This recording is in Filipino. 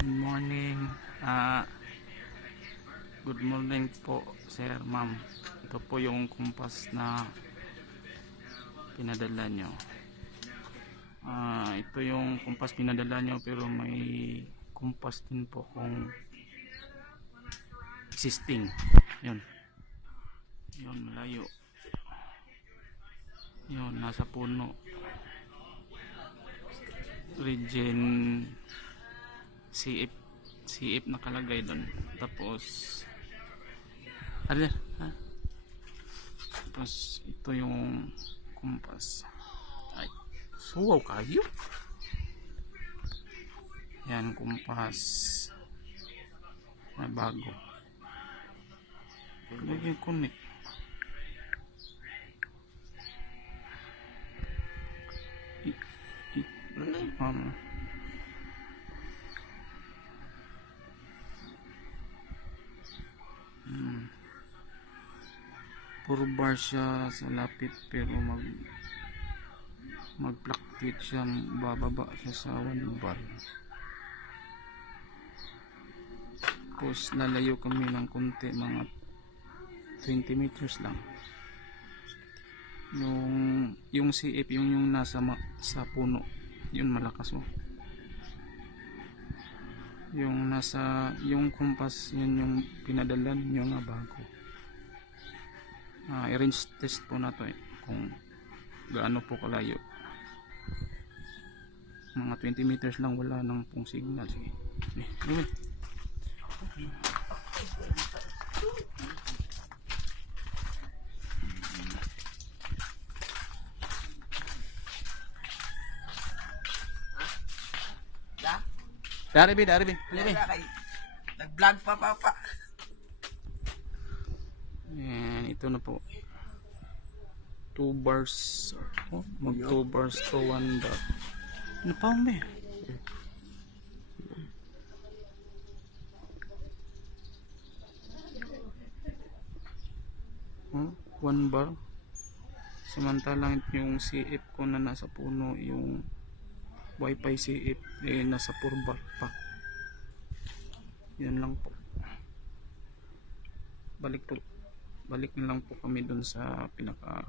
Good morning. Good morning po, sir, ma'am. Ito po yung kumpas na pinadala nyo. Ito yung kumpas pinadala nyo, pero may kumpas din po kung existing. Yun. Yun, malayo. Yun, nasa puno. Region CF nakalagay doon. Tapos tapos ito yung kumpas. Ay, suwaw kayo. Yan, kumpas na bago. Lagyan connect. Puro bar siya sa lapit, pero mag-fluctuate siya, bababa siya sa 1 bar. Tapos lalayo kami ng konti, mga 20 meters lang. Yung CF, yung nasa sa puno, yun malakas mo. Yung kumpas, yun yung pinadala nyo nga bago. I-range test po na to kung gaano po kalayo. Mga 20 meters lang, wala nang pong signal. Sige. Dari bi. Nag-vlog pa, papa. Ayan, ito na po. 2 bars. Mag 2 bars to 1 bar. Ano pa ba? 1 bar. Samantalang yung CF ko na nasa puno, yung Wi-Fi CF nasa 4 bar pa. Yan lang po. Balik na lang po kami dun sa pinaka